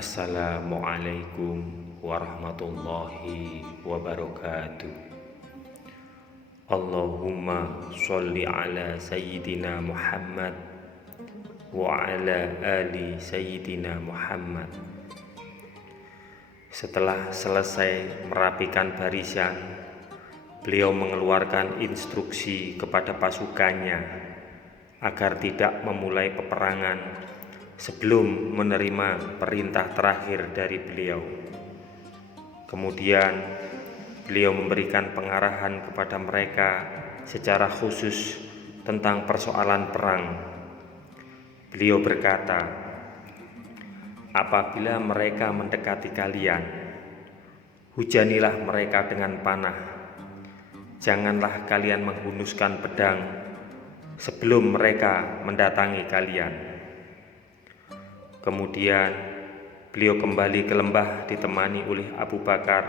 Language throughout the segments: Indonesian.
Assalamualaikum warahmatullahi wabarakatuh. Allahumma sholli ala Sayyidina Muhammad wa ala ali Sayyidina Muhammad. Setelah selesai merapikan barisan, beliau mengeluarkan instruksi kepada pasukannya agar tidak memulai peperangan sebelum menerima perintah terakhir dari beliau. Kemudian beliau memberikan pengarahan kepada mereka secara khusus tentang persoalan perang. Beliau berkata, apabila mereka mendekati kalian, hujanilah mereka dengan panah. Janganlah kalian menghunuskan pedang sebelum mereka mendatangi kalian. Kemudian beliau kembali ke lembah ditemani oleh Abu Bakar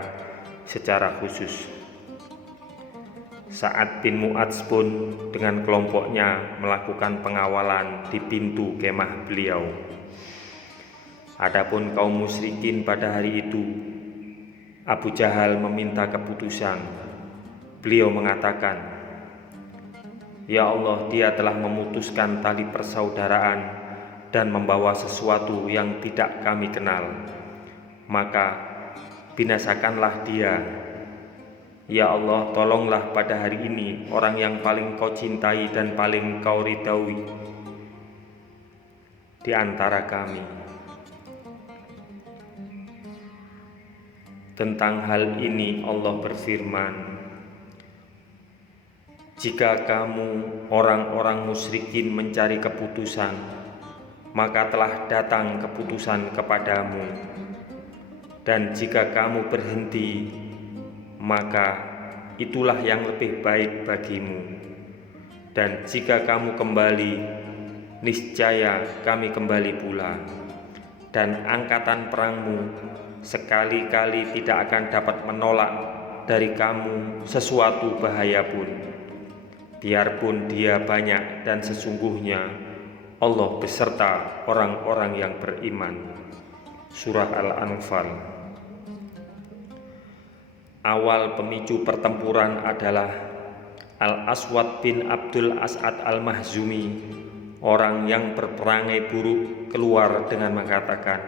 secara khusus. Sa'ad bin Mu'adz pun dengan kelompoknya melakukan pengawalan di pintu kemah beliau. Adapun kaum musyrikin pada hari itu, Abu Jahal meminta keputusan. Beliau mengatakan, "Ya Allah, dia telah memutuskan tali persaudaraan dan membawa sesuatu yang tidak kami kenal, maka binasakanlah dia. Ya Allah, tolonglah pada hari ini orang yang paling kau cintai dan paling kau ridhoi di antara kami." Tentang hal ini Allah berfirman, "Jika kamu orang-orang musyrikin mencari keputusan, maka telah datang keputusan kepadamu. Dan jika kamu berhenti, maka itulah yang lebih baik bagimu. Dan jika kamu kembali, niscaya kami kembali pula. Dan angkatan perangmu sekali-kali tidak akan dapat menolak dari kamu sesuatu bahaya pun, biarpun dia banyak, dan sesungguhnya Allah beserta orang-orang yang beriman." Surah Al-Anfal. Awal pemicu pertempuran adalah Al-Aswad bin Abdul As'ad Al-Mahzumi, orang yang berperangai buruk, keluar dengan mengatakan,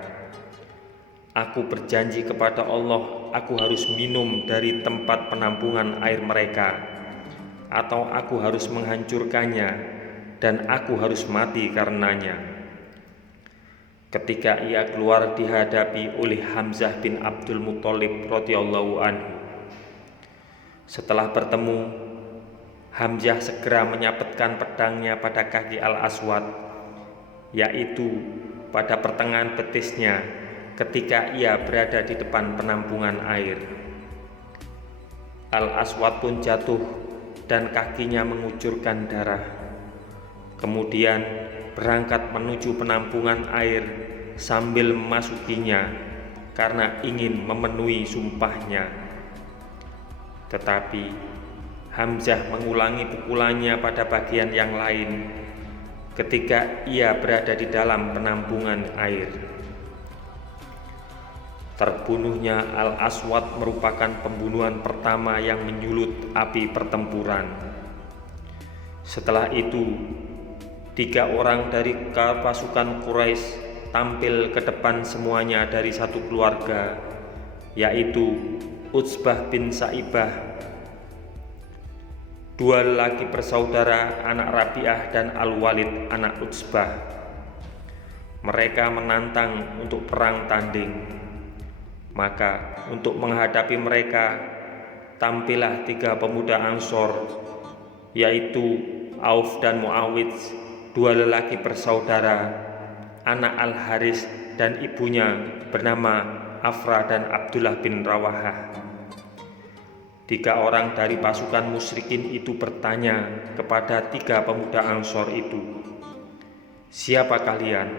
"Aku berjanji kepada Allah, aku harus minum dari tempat penampungan air mereka, atau aku harus menghancurkannya, dan aku harus mati karenanya." Ketika ia keluar dihadapi oleh Hamzah bin Abdul Muthalib radhiyallahu anhu. Setelah bertemu, Hamzah segera menyabetkan pedangnya pada kaki Al-Aswad, yaitu pada pertengahan betisnya ketika ia berada di depan penampungan air. Al-Aswad pun jatuh dan kakinya mengucurkan darah. Kemudian berangkat menuju penampungan air sambil memasukinya karena ingin memenuhi sumpahnya. Tetapi Hamzah mengulangi pukulannya pada bagian yang lain ketika ia berada di dalam penampungan air. Terbunuhnya Al-Aswad merupakan pembunuhan pertama yang menyulut api pertempuran. Setelah itu, 3 orang dari pasukan Quraisy tampil ke depan semuanya dari satu keluarga, yaitu Utsbah bin Saibah, 2 lelaki bersaudara anak Rabi'ah, dan Al-Walid anak Utsbah. Mereka menantang untuk perang tanding. Maka untuk menghadapi mereka tampillah 3 pemuda Ansor, yaitu Auf dan Muawidz, 2 lelaki bersaudara, anak Al-Haris dan ibunya bernama Afra dan Abdullah bin Rawahah. 3 orang dari pasukan musyrikin itu bertanya kepada 3 pemuda Ansor itu, "Siapa kalian?"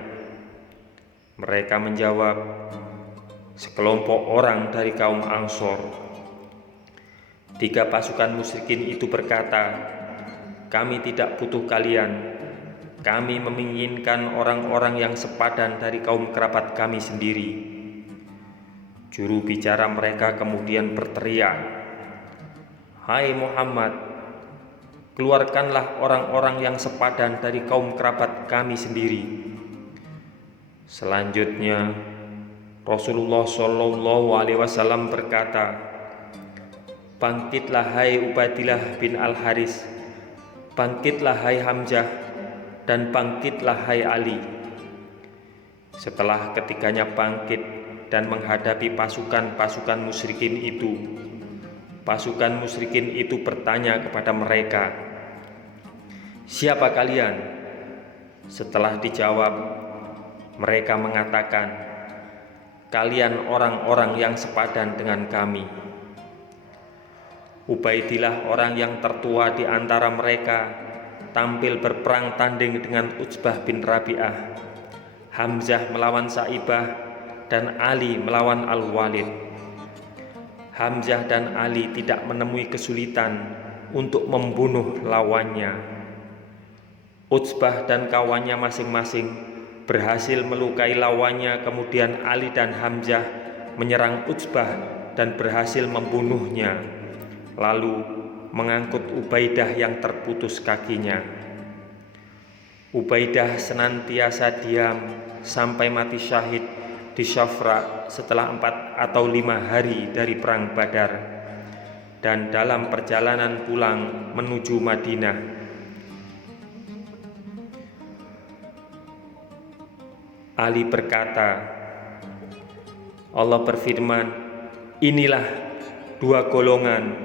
Mereka menjawab, "Sekelompok orang dari kaum Ansor." 3 pasukan musyrikin itu berkata, "Kami tidak butuh kalian. Kami menginginkan orang-orang yang sepadan dari kaum kerabat kami sendiri. Juru bicara mereka kemudian berteriak, "Hai Muhammad, keluarkanlah orang-orang yang sepadan dari kaum kerabat kami sendiri." Selanjutnya Rasulullah Shallallahu Alaihi Wasallam berkata, "Bangkitlah hai Ubaidillah bin Al-Haris, bangkitlah hai Hamzah, dan bangkitlah hai Ali." Setelah ketiganya bangkit dan menghadapi pasukan-pasukan musyrikin itu, pasukan musyrikin itu bertanya kepada mereka, "Siapa kalian?" Setelah dijawab, mereka mengatakan, "Kalian orang-orang yang sepadan dengan kami." Ubaidillah, orang yang tertua di antara mereka, tampil berperang tanding dengan Utsbah bin Rabi'ah. Hamzah melawan Saibah dan Ali melawan Al-Walid. Hamzah dan Ali tidak menemui kesulitan untuk membunuh lawannya. Utsbah dan kawannya masing-masing berhasil melukai lawannya, kemudian Ali dan Hamzah menyerang Utsbah dan berhasil membunuhnya, lalu mengangkut Ubaidah yang terputus kakinya. Ubaidah senantiasa diam sampai mati syahid di Syafra setelah 4 atau 5 hari dari perang Badar, dan dalam perjalanan pulang menuju Madinah, Ali berkata, Allah berfirman, "Inilah dua golongan,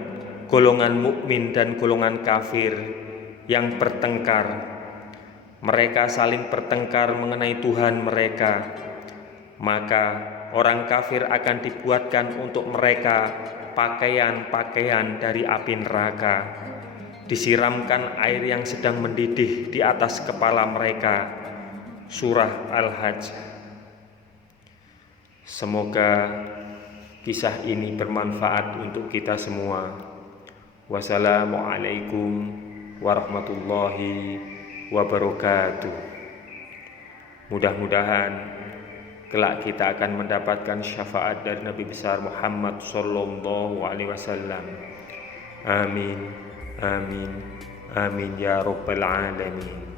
golongan mukmin dan golongan kafir yang bertengkar. Mereka saling bertengkar mengenai Tuhan mereka. Maka orang kafir akan dibuatkan untuk mereka pakaian-pakaian dari api neraka, disiramkan air yang sedang mendidih di atas kepala mereka." Surah Al-Hajj. Semoga kisah ini bermanfaat untuk kita semua. Wassalamualaikum warahmatullahi wabarakatuh. Mudah-mudahan kelak kita akan mendapatkan syafaat dari Nabi besar Muhammad Sallallahu Alaihi Wasallam. Amin, amin, amin ya Rabbal Alamin.